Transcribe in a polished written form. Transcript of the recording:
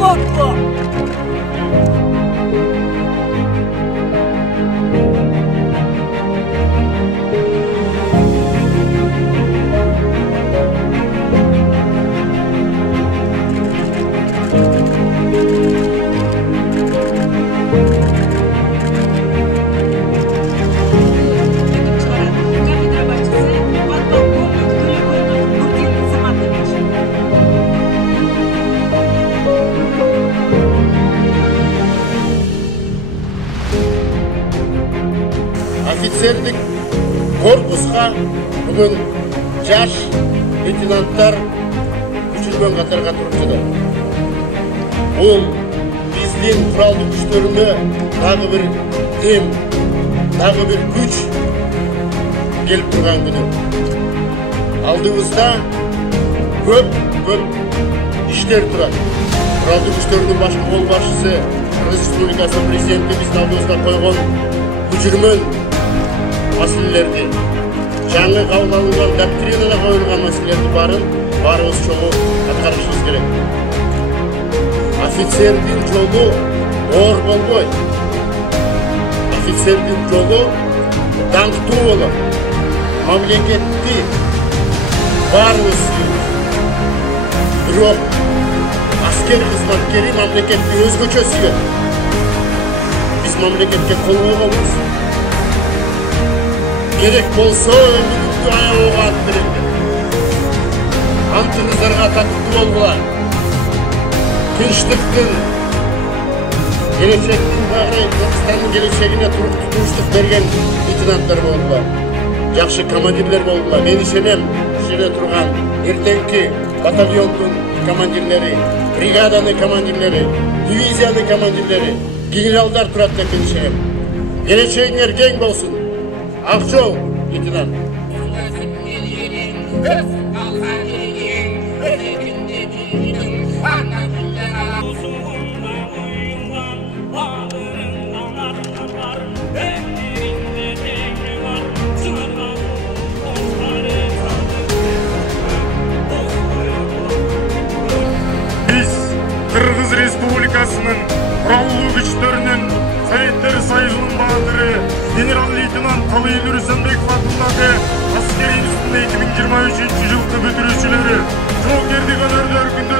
Флотко! Офицерлік корпусқа бүгін жаш лейтенанттар күшілмен қатарға тұрып жатыр. Ол біздің құралды күштеріне тағы бір дем, тағы бір күш келіп тұрған күні. Алдымызда көп іштер тұрады. Құралды күштерінің башқы қолбасшысы Қырғыз Республикасы президенті біздің алдымызға қойған көшірмен мәселелерді, жаңа қабыл алынған доктринаға қойылған мәселелерді барымыз жолы атқарышымыз керек. Офицердің жолы ор болбой. Офицердің жолы даңқты болып, мемлекетті барымыз бирок аскер қызматкері мемлекетті өзгөчө сүйет. Biz мемлекетке қол қойғанбыз. Gerek bolsa ömrümüzü ayağa attırıldı. Antınızlarga tatlı oldular. Tinçliktің, gelecektің bağırı, Kırgızстанның geleceğine turup tutuşluk bergen leytenanttар boldular. Жақсы командирлер болдылар. Мен ишенем, жерде тұрған ертеңки батальондың командирлері, бригаданың командирлері, дивизияның командирлері, генералдар тұрады деп мен ишенем. Geleceğiңер кең болсын. Akçol, leytenant. Biz Kırgız Respublikasının kurallı güçlerinin Советтер Союзунун баатыры генерал-лейтенант Калыйыл Рүстөмбеков атындагы аскери институтун 2023 жылкы бүтүрүүчүлөрү жоокерлик өнөрдөр күндө